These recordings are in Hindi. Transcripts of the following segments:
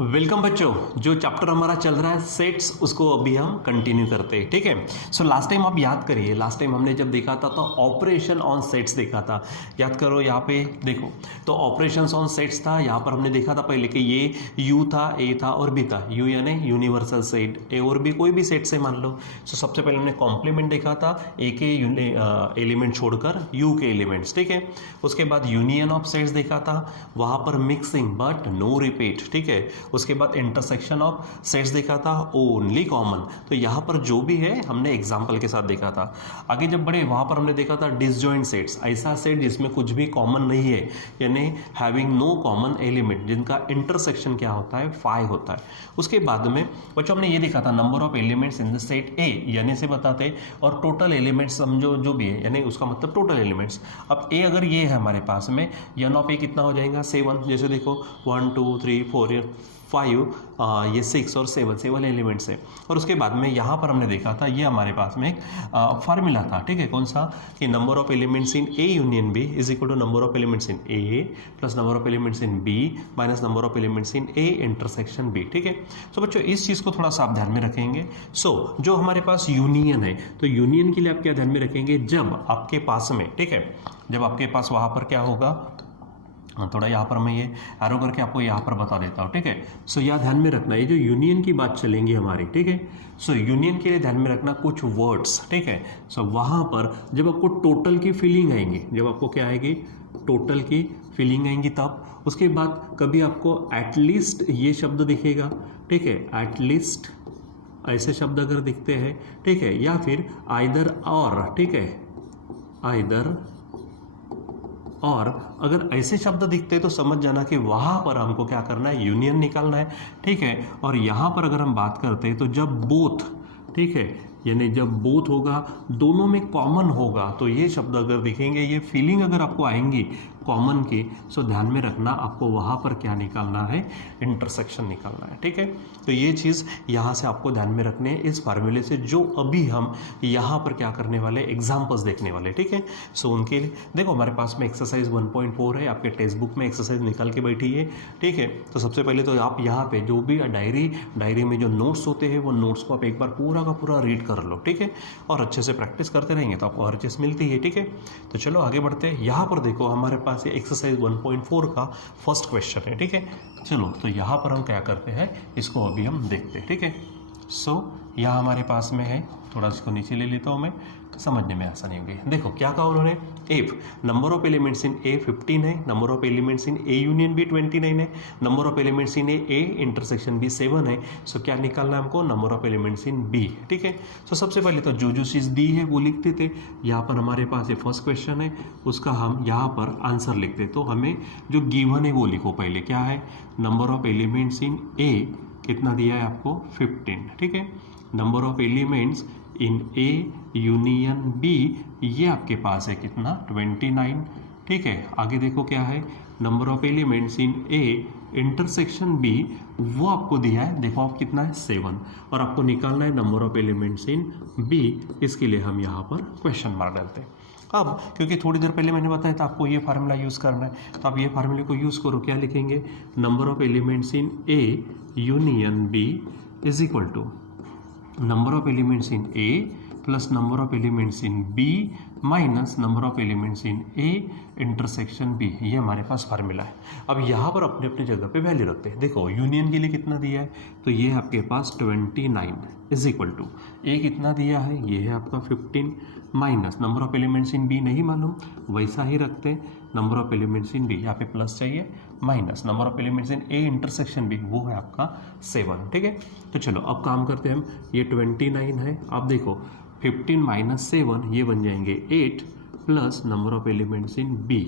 वेलकम बच्चों, जो चैप्टर हमारा चल रहा है सेट्स, उसको अभी हम कंटिन्यू करते हैं। ठीक है। सो लास्ट टाइम आप याद करिए, लास्ट टाइम हमने जब देखा था तो ऑपरेशन ऑन सेट्स देखा था। याद करो, यहाँ पे देखो तो ऑपरेशंस ऑन सेट्स था। यहाँ पर हमने देखा था पहले कि ये यू था, ए था और बी था। यू यानी यूनिवर्सल सेट, ए और बी कोई भी सेट से मान लो। सो सबसे पहले हमने कॉम्प्लीमेंट देखा था, ए के एलिमेंट छोड़कर यू के एलिमेंट्स। ठीक है। उसके बाद यूनियन ऑफ सेट्स देखा था, वहाँ पर मिक्सिंग बट नो रिपीट। ठीक है। उसके बाद इंटरसेक्शन ऑफ सेट्स देखा था, ओनली कॉमन। तो यहाँ पर जो भी है हमने एग्जाम्पल के साथ देखा था। आगे जब बढ़े वहाँ पर हमने देखा था डिसजॉइंट सेट्स, ऐसा सेट जिसमें कुछ भी कॉमन नहीं है, यानी हैविंग नो कॉमन एलिमेंट, जिनका इंटरसेक्शन क्या होता है, 5 होता है। उसके बाद में बच्चों हमने ये देखा था number of elements in the set ए, यानी से बताते, और टोटल एलिमेंट्स समझो जो भी है, यानी उसका मतलब टोटल एलिमेंट्स। अब ए अगर ये है हमारे पास में, एन ऑफ ए कितना हो जाएगा 7। जैसे देखो 1 2 3 4 5, ये 6 और 7 एलिमेंट्स है। और उसके बाद में यहाँ पर हमने देखा था, ये हमारे पास में एक फार्मूला था। ठीक है। कौन सा, कि number of elements in A union B is equal to number of elements in A plus number of elements in B minus number of elements in A intersection B. ठीक है। सो बच्चों इस चीज़ को थोड़ा सा आप ध्यान में रखेंगे। सो जो हमारे पास यूनियन है, तो यूनियन के लिए आप क्या ध्यान में रखेंगे, जब आपके पास में, ठीक है, जब आपके पास वहाँ पर क्या होगा, थोड़ा यहाँ पर मैं ये एरो करके आपको यहाँ पर बता देता हूँ। ठीक है। सो यहाँ ध्यान में रखना, ये जो यूनियन की बात चलेंगी हमारी। ठीक है। सो यूनियन के लिए ध्यान में रखना कुछ वर्ड्स। ठीक है। सो वहाँ पर जब आपको टोटल की फीलिंग आएंगी, जब आपको क्या आएगी, टोटल की फीलिंग आएंगी, तब उसके बाद कभी आपको एटलीस्ट ये शब्द दिखेगा। ठीक है। एटलीस्ट ऐसे शब्द अगर दिखते हैं, ठीक है, या फिर आइदर और, ठीक है, आइदर और अगर ऐसे शब्द दिखते हैं तो समझ जाना कि वहाँ पर हमको क्या करना है, यूनियन निकालना है। ठीक है। और यहाँ पर अगर हम बात करते हैं तो जब बोथ, ठीक है, यानी जब बोथ होगा, दोनों में कॉमन होगा, तो ये शब्द अगर दिखेंगे, ये फीलिंग अगर आपको आएंगी कॉमन की, सो ध्यान में रखना आपको वहाँ पर क्या निकालना है, इंटरसेक्शन निकालना है। ठीक है। तो ये चीज़ यहाँ से आपको ध्यान में रखने है इस फार्मूले से, जो अभी हम यहाँ पर क्या करने वाले, एग्जाम्पल्स देखने वाले। ठीक है। सो उनके लिए देखो हमारे पास में एक्सरसाइज 1.4 है, आपके टेक्स्ट बुक में एक्सरसाइज निकाल के बैठी है। ठीक है। तो सबसे पहले तो आप यहाँ पे जो भी डायरी में जो नोट्स होते हैं, वो नोट्स को आप एक बार पूरा का पूरा रीड कर लो। ठीक है। और अच्छे से प्रैक्टिस करते रहेंगे तो आपको हर चीज़ मिलती है। ठीक है। तो चलो आगे बढ़ते हैं। यहाँ पर देखो हमारे पास ये एक्सरसाइज 1.4 का फर्स्ट क्वेश्चन है। ठीक है। चलो तो यहाँ पर हम क्या करते हैं, इसको अभी हम देखते हैं। ठीक है। सो यहाँ हमारे पास में है, थोड़ा इसको नीचे ले लेता हूँ मैं, समझने में आसानी होगी। देखो क्या कहा उन्होंने, if number of elements in A 15 है, number of elements in A union B 29 है, number of elements in A intersection B 7 है। सो क्या निकालना है हमको, number of elements in B. ठीक है। सो सबसे पहले तो जो चीज़ दी है वो लिखते थे। यहाँ पर हमारे पास ये फर्स्ट क्वेश्चन है, उसका हम यहाँ पर आंसर लिखते। तो हमें जो गिवन है वो लिखो पहले, क्या है, number of elements in A कितना दिया है आपको, 15। ठीक है। Number of elements in A union B, ये आपके पास है कितना, 29। ठीक है। आगे देखो क्या है, number of elements in A intersection B, वो आपको दिया है, देखो आप कितना है, 7। और आपको निकालना है number of elements in B. इसके लिए हम यहाँ पर क्वेश्चन मार्क डालते हैं। अब क्योंकि थोड़ी देर पहले मैंने बताया था आपको ये फार्मूला यूज़ करना है, तो आप ये फार्मूले को यूज़ करो। क्या लिखेंगे, number of elements in A union B is equal to number of elements in A plus number of elements in B minus number of elements in A intersection B. ये हमारे पास फार्मूला है। अब यहाँ पर अपने अपने जगह पे वैल्यू रखते हैं। देखो यूनियन के लिए कितना दिया है, तो ये है आपके पास 29 इज इक्वल टू ए कितना दिया है, ये है आपका 15 minus number of elements in B नहीं मालूम, वैसा ही रखते हैं, number of elements in B, यहाँ पे प्लस चाहिए, minus number of elements in A intersection B, वो है आपका 7। ठीक है। तो चलो अब काम करते हैं हम, ये 29 है, आप देखो 15 माइनस 7, ये बन जाएंगे 8 plus number of elements in B,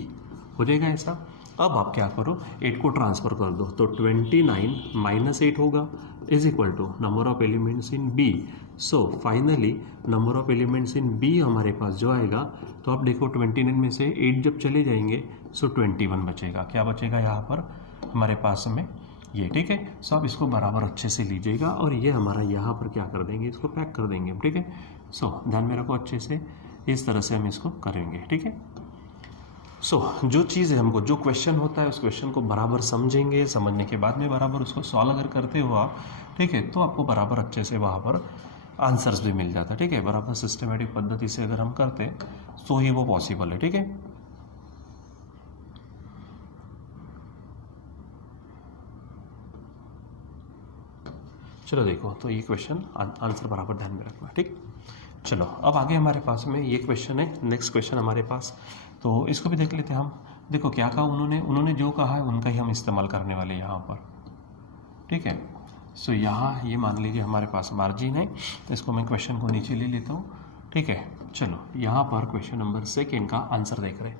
हो जाएगा ऐसा। अब आप क्या करो, 8 को ट्रांसफर कर दो, तो 29 माइनस 8 होगा is equal to number of elements in B. So finally number of elements in B हमारे पास जो आएगा, तो आप देखो 29 में से 8 जब चले जाएंगे, सो 21 बचेगा। क्या बचेगा यहाँ पर हमारे पास में, ये। ठीक है। सो आप इसको बराबर अच्छे से लीजिएगा, और ये हमारा यहाँ पर क्या कर देंगे, इसको पैक कर देंगे हम। ठीक है। सो ध्यान में रखो अच्छे से, इस तरह से हम इसको करेंगे। ठीक है। जो चीज़ है हमको जो क्वेश्चन होता है उस क्वेश्चन को बराबर समझेंगे, समझने के बाद में बराबर उसको सॉल्व अगर करते हो आप, ठीक है, तो आपको बराबर अच्छे से वहाँ पर आंसर्स भी मिल जाता है, ठीक है। बराबर सिस्टमेटिक पद्धति से अगर हम करते तो ही वो पॉसिबल है, ठीक है। चलो देखो, तो ये क्वेश्चन आंसर बराबर ध्यान में रखना, ठीक। चलो अब आगे हमारे पास में ये क्वेश्चन है, नेक्स्ट क्वेश्चन हमारे पास, तो इसको भी देख लेते हैं हम। देखो क्या कहा उन्होंने जो कहा है उनका ही हम इस्तेमाल करने वाले यहाँ पर, ठीक है। यहाँ ये मान लीजिए हमारे पास मार्जिन है, इसको मैं क्वेश्चन को नीचे ले लेता हूँ, ठीक है। चलो यहाँ पर क्वेश्चन नंबर 2 का आंसर देख रहे हैं।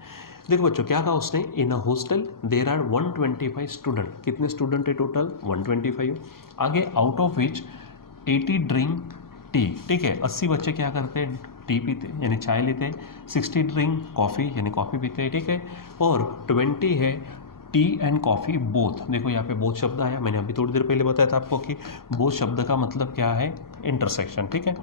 देखो बच्चों क्या कहा उसने, in a hostel there are 125 student, कितने स्टूडेंट है टोटल 125। आगे out of which 80 drink tea, ठीक है, 80 बच्चे क्या करते हैं टी पीते यानी चाय लेते हैं, 60 ड्रिंक कॉफ़ी यानी कॉफ़ी पीते हैं, ठीक है, और 20 है टी एंड कॉफ़ी बोथ। देखो यहाँ पे बोथ शब्द आया, मैंने अभी थोड़ी देर पहले बताया था आपको कि बोथ शब्द का मतलब क्या है, इंटरसेक्शन, ठीक है।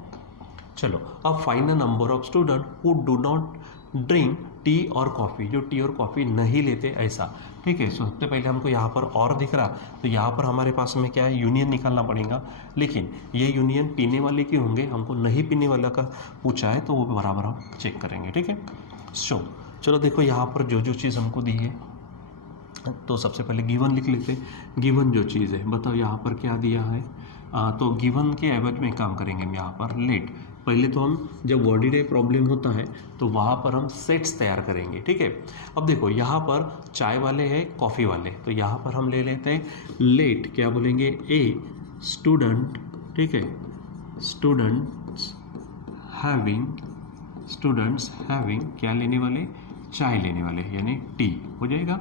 चलो अब find the number of student who do not drink tea और कॉफ़ी, जो टी और कॉफ़ी नहीं लेते ऐसा, ठीक है। सबसे पहले हमको यहाँ पर और दिख रहा, तो यहाँ पर हमारे पास में क्या है, यूनियन निकालना पड़ेगा, लेकिन ये यूनियन पीने वाले की होंगे, हमको नहीं पीने वाला का पूछा है तो वो बराबर हम चेक करेंगे, ठीक है। चलो देखो यहाँ पर जो जो चीज़ हमको दी है, तो सबसे पहले गिवन लिख लेते हैं। गिवन जो चीज़ है बताओ यहाँ पर क्या दिया है, तो गिवन के एवज में काम करेंगे हम यहाँ पर लेट। पहले तो हम जब वर्डिडे प्रॉब्लम होता है तो वहाँ पर हम सेट्स तैयार करेंगे, ठीक है। अब देखो यहाँ पर चाय वाले हैं कॉफ़ी वाले, तो यहाँ पर हम ले लेते हैं लेट, क्या बोलेंगे, ए स्टूडेंट, ठीक है, स्टूडेंट्स हैविंग क्या लेने वाले, चाय लेने वाले यानी टी हो जाएगा।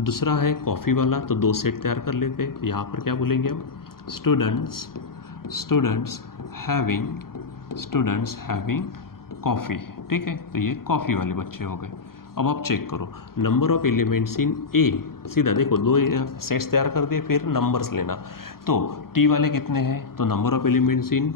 दूसरा है कॉफ़ी वाला, तो 2 सेट तैयार कर लेते हैं, यहाँ पर क्या बोलेंगे हम, स्टूडेंट्स हैविंग कॉफ़ी, ठीक है, तो ये कॉफ़ी वाले बच्चे हो गए। अब आप चेक करो नंबर ऑफ एलिमेंट्स इन ए, सीधा देखो 2 सेट्स तैयार कर दिए, फिर नंबर्स लेना, तो टी वाले कितने हैं, तो number of elements in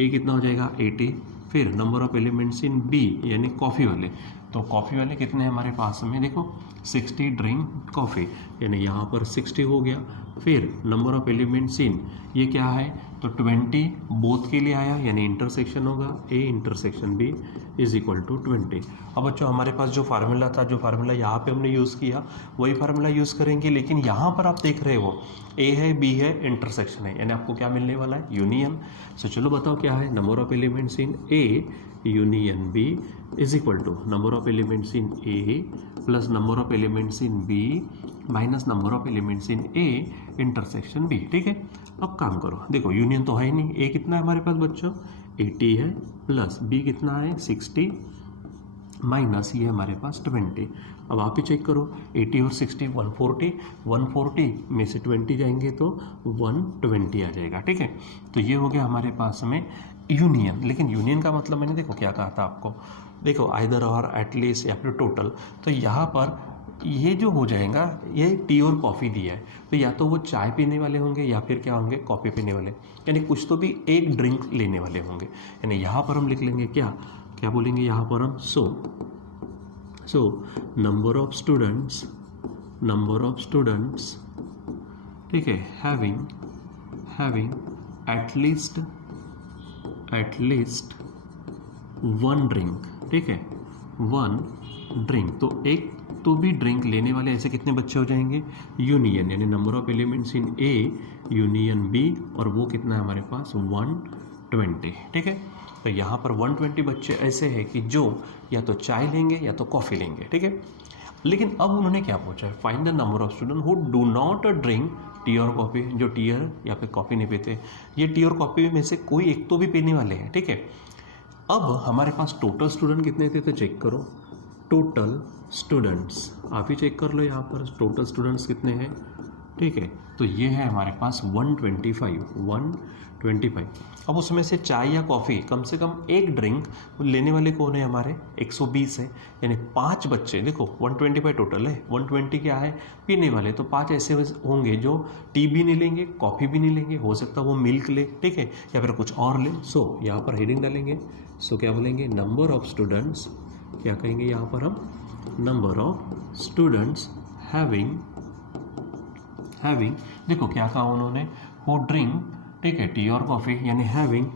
A कितना हो जाएगा 80, फिर number of elements in B यानी कॉफ़ी वाले, तो कॉफ़ी वाले कितने हैं हमारे पास में, देखो 60 ड्रिंक कॉफ़ी यानी यहाँ पर 60 हो गया। फिर नंबर ऑफ एलिमेंट्स इन ये क्या है, तो 20 बोथ के लिए आया यानी इंटरसेक्शन होगा, A intersection B is equal to 20। अब बच्चों हमारे पास जो फार्मूला था, जो फार्मूला यहाँ पे हमने यूज़ किया वही फार्मूला यूज़ करेंगे, लेकिन यहाँ पर आप देख रहे हो ए है बी है इंटरसेक्शन है, यानी आपको क्या मिलने वाला है, यूनियन। चलो बताओ क्या है, number of elements in A union B is equal to number of elements in A plus number of elements in B minus number of elements in A intersection B, ठीक है। अब काम करो, देखो यूनियन तो है ही नहीं, ए कितना है हमारे पास बच्चों 80 है, प्लस बी कितना है 60 माइनस ये हमारे पास 20। अब आप ही चेक करो 80 और 60 140 में से 20 जाएंगे तो 120 आ जाएगा, ठीक है। तो ये हो गया हमारे पास में यूनियन। लेकिन यूनियन का मतलब मैंने देखो क्या कहा था आपको, देखो आइदर और एटलीस्ट या फिर टोटल, तो यहाँ पर ये जो हो जाएगा ये टी और कॉफ़ी दिया है, तो या तो वो चाय पीने वाले होंगे या फिर क्या होंगे कॉफ़ी पीने वाले, यानी कुछ तो भी एक ड्रिंक लेने वाले होंगे, यानी यहाँ पर हम लिख लेंगे क्या क्या बोलेंगे यहाँ पर हम, सो नंबर ऑफ स्टूडेंट्स, ठीक है, हैविंग एटलीस्ट 1 ड्रिंक, ठीक है, 1 ड्रिंक, तो एक तो भी ड्रिंक लेने वाले ऐसे कितने बच्चे हो जाएंगे, यूनियन यानी number of elements in A union B, और वो कितना है हमारे पास 120, ठीक है। तो यहाँ पर 120 बच्चे ऐसे हैं कि जो या तो चाय लेंगे या तो कॉफ़ी लेंगे, ठीक है। लेकिन अब उन्होंने क्या पूछा है, find the number of student who do not drink tea और कॉफ़ी, जो टी या फिर कॉफ़ी नहीं पीते, ये टी और कॉफ़ी में से कोई एक तो भी पीने वाले हैं, ठीक है। अब हमारे पास टोटल स्टूडेंट कितने थे, तो चेक करो टोटल स्टूडेंट्स, आप ही चेक कर लो यहाँ पर टोटल स्टूडेंट्स कितने हैं, ठीक है। तो ये है हमारे पास 125। अब उसमें से चाय या कॉफ़ी कम से कम एक ड्रिंक लेने वाले कौन है हमारे 120 है, यानी 5 बच्चे, देखो 125 टोटल है, 120 क्या है पीने वाले, तो 5 ऐसे होंगे जो टी भी नहीं लेंगे कॉफ़ी भी नहीं लेंगे, हो सकता है वो मिल्क ले, ठीक है, या फिर कुछ और ले। सो यहाँ पर हेडिंग डालेंगे, सो क्या बोलेंगे, नंबर ऑफ स्टूडेंट्स, क्या कहेंगे यहाँ पर हम नंबर ऑफ स्टूडेंट्स हैविंग, देखो क्या कहा उन्होंने, हु ड्रिंक, ठीक है, टी और कॉफ़ी, यानी हैविंग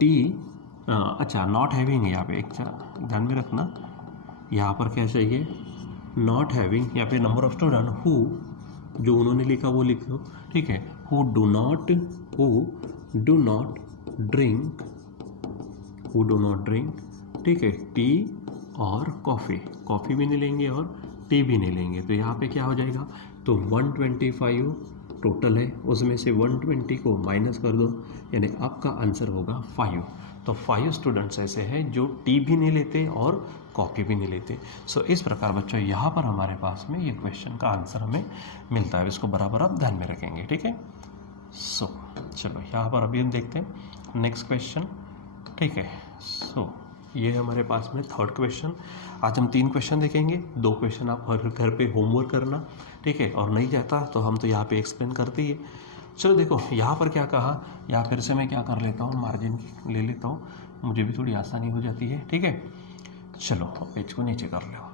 टी, अच्छा नॉट हैविंग है यहाँ पे, एक ध्यान में रखना, यहाँ पर क्या चाहिए, नॉट हैविंग, यहाँ पे नंबर ऑफ स्टूडेंट, हु, जो उन्होंने लिखा वो लिख लो, ठीक है, हु डू नॉट ड्रिंक, ठीक है, टी और कॉफ़ी भी नहीं लेंगे और टी भी नहीं लेंगे, तो यहाँ पे क्या हो जाएगा, तो 125 टोटल है, उसमें से 120 को माइनस कर दो, यानी आपका आंसर होगा 5। तो 5 स्टूडेंट्स ऐसे हैं जो टी भी नहीं लेते और कॉफ़ी भी नहीं लेते। सो इस प्रकार बच्चों यहाँ पर हमारे पास में ये क्वेश्चन का आंसर हमें मिलता है, इसको बराबर आप ध्यान में रखेंगे, ठीक है। सो चलो यहाँ पर अभी हम देखते हैं नेक्स्ट क्वेश्चन, ठीक है। सो ये है हमारे पास में थर्ड क्वेश्चन। आज हम 3 क्वेश्चन देखेंगे, 2 क्वेश्चन आप हर घर पे होमवर्क करना, ठीक है, और नहीं जाता तो हम तो यहाँ पे एक्सप्लेन करते ही है। चलो देखो यहाँ पर क्या कहा, या फिर से मैं क्या कर लेता हूँ, मार्जिन ले लेता हूँ, मुझे भी थोड़ी आसानी हो जाती है, ठीक है। चलो पेज को नीचे कर लो,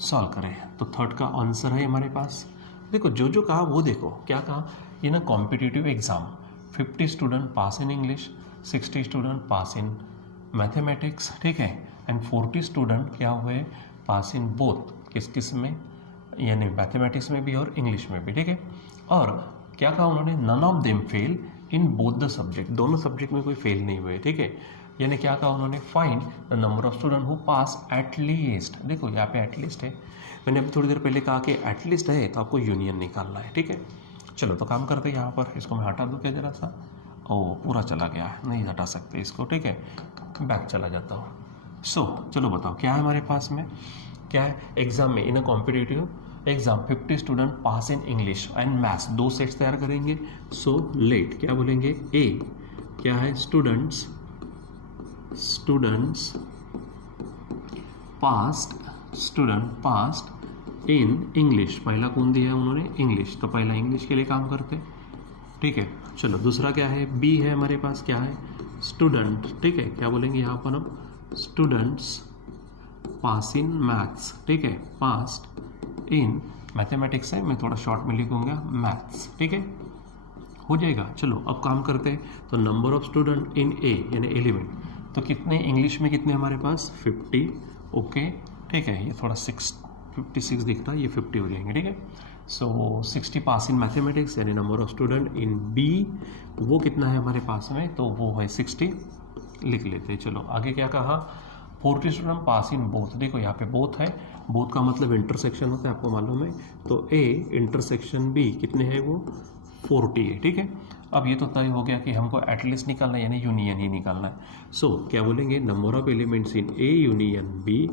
सॉल्व करें। तो थर्ड का आंसर है हमारे पास, देखो जो कहा वो देखो, क्या कहा, in a competitive exam 50 student pass in English, 60 student pass in mathematics, ठीक है, एंड 40 स्टूडेंट क्या हुए, पास इन बोथ, किस में, यानी मैथमेटिक्स में भी और इंग्लिश में भी, ठीक है। और क्या कहा उन्होंने, none of them fail in both the subject, दोनों सब्जेक्ट में कोई फेल नहीं हुए, ठीक है। यानी क्या कहा उन्होंने, find the number of student who pass at least, देखो यहाँ पे एटलीस्ट है, मैंने अभी थोड़ी देर पहले कहा कि एटलीस्ट है तो आपको यूनियन निकालना है, ठीक है। चलो तो काम करते हैं, यहाँ पर इसको मैं हटा दूँ क्या जरा सा, ओ पूरा चला गया है, नहीं हटा सकते इसको, ठीक है, बैक चला जाता हूँ। सो चलो बताओ क्या है हमारे पास में, क्या है, एग्जाम में in a competitive exam 50 student pass in English and maths, 2 sets तैयार करेंगे। सो लेट क्या बोलेंगे, ए क्या है, स्टूडेंट्स पास्ट इन इंग्लिश, पहला कौन दिया है उन्होंने, इंग्लिश, तो पहला इंग्लिश के लिए काम करते, ठीक है। चलो दूसरा क्या है, बी है हमारे पास, क्या है, स्टूडेंट, ठीक है, क्या बोलेंगे यहाँ पर हम, स्टूडेंट्स पास इन मैथ्स, ठीक है, पास्ट इन मैथमेटिक्स है, मैं थोड़ा शॉर्ट में लिखूंगा मैथ्स, ठीक है, हो जाएगा। चलो अब काम करते हैं, तो नंबर ऑफ स्टूडेंट इन ए यानी 11, तो कितने इंग्लिश में, कितने हमारे पास 50, ओके, ठीक है, ये थोड़ा 56 दिखता है, ये 50 हो जाएंगे, ठीक है। सो 60 पास इन मैथमेटिक्स, यानी number of student in B वो कितना है हमारे पास में, तो वो है 60, लिख लेते हैं। चलो आगे क्या कहा, 40 स्टूडेंट पास इन बोथ, देखो यहाँ पे बोथ है, बोथ का मतलब इंटरसेक्शन होता है, आपको मालूम है, तो ए इंटरसेक्शन बी कितने हैं वो 40 है, ठीक है। अब ये तो तय हो गया कि हमको एटलीस्ट निकालना है, यानी यूनियन ही निकालना है। सो क्या बोलेंगे, number of elements in A union B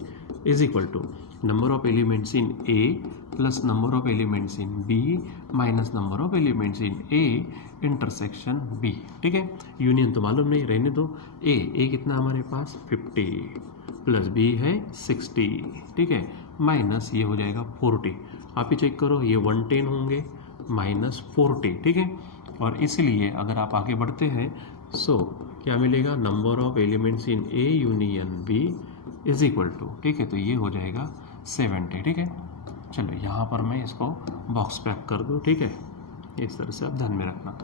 is equal to number of elements in A plus number of elements in B minus number of elements in A intersection B, ठीक है। यूनियन तो मालूम नहीं, रहने दो, ए कितना हमारे पास 50 प्लस बी है 60, ठीक है, माइनस ये हो जाएगा 40, आप ही चेक करो, ये 110 होंगे माइनस 40, ठीक है। और इसलिए अगर आप आगे बढ़ते हैं, सो क्या मिलेगा, number of elements in A union B is equal to, ठीक है, तो ये हो जाएगा 70, ठीक है। चलो यहाँ पर मैं इसको बॉक्स पैक कर दूँ, ठीक है, इस तरह से आप ध्यान में रखना।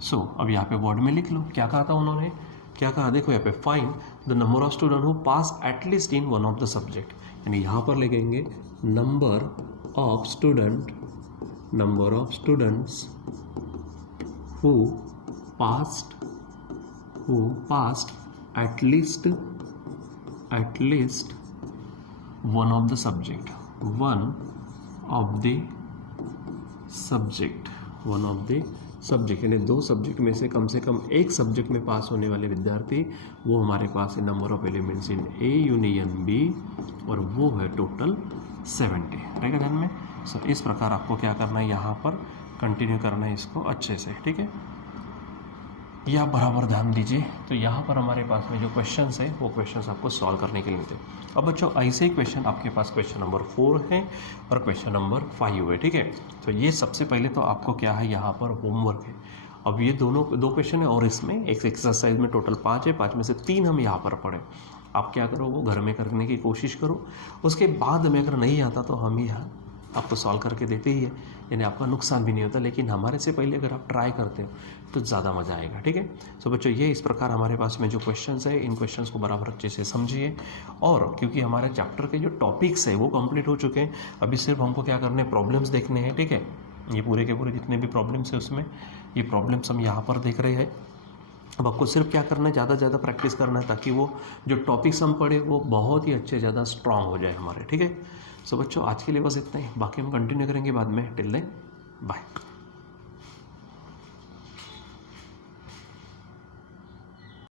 सो अब यहाँ पे वर्ड में लिख लो, क्या कहा था उन्होंने, क्या कहा, देखो यहाँ पे find the number of student who pass at least in one of the subject, यानी यहाँ पर लिखेंगे number of students who passed at least one of the subject, यानी 2 सब्जेक्ट में से कम एक सब्जेक्ट में पास होने वाले विद्यार्थी, वो हमारे पास है number of elements in A union B, और वो है टोटल 70, रहेगा ध्यान में। सो इस प्रकार आपको क्या करना है, यहाँ पर कंटिन्यू करना है इसको अच्छे से, ठीक है, या बराबर ध्यान दीजिए। तो यहाँ पर हमारे पास में जो क्वेश्चंस है वो क्वेश्चंस आपको सॉल्व करने के लिए मिलते हैं। अब बच्चों ऐसे ही क्वेश्चन आपके पास क्वेश्चन नंबर 4 है और क्वेश्चन नंबर 5 है, ठीक है। तो ये सबसे पहले तो आपको क्या है, यहाँ पर होमवर्क है। अब ये 2 क्वेश्चन है और इसमें एक एक्सरसाइज में टोटल 5 है, 5 में से 3 हम यहाँ पर पढ़े। आप क्या करो वो घर में करने की कोशिश करो, उसके बाद में अगर नहीं आता तो हम यहाँ आपको सॉल्व करके देते ही है, यानी आपका नुकसान भी नहीं होता, लेकिन हमारे से पहले अगर आप ट्राई करते हो तो ज़्यादा मज़ा आएगा। ठीक है, सो बच्चों ये इस प्रकार हमारे पास में जो क्वेश्चंस है, इन क्वेश्चंस को बराबर अच्छे से समझिए, और क्योंकि हमारे चैप्टर के जो टॉपिक्स है वो कंप्लीट हो चुके हैं, अभी सिर्फ हमको क्या करने हैं, प्रॉब्लम्स देखने हैं। ठीक है, ये पूरे के पूरे जितने भी प्रॉब्लम्स है उसमें ये प्रॉब्लम्स हम यहाँ पर देख रहे हैं। अब आपको सिर्फ क्या करना है, ज़्यादा से ज़्यादा प्रैक्टिस करना है ताकि वो जो टॉपिक्स हम पढ़े वो बहुत ही अच्छे ज़्यादा स्ट्रांग हो जाए हमारे। ठीक है, सो बच्चों आज के लिए बस इतना ही, बाकी हम कंटिन्यू करेंगे बाद में। Till then bye.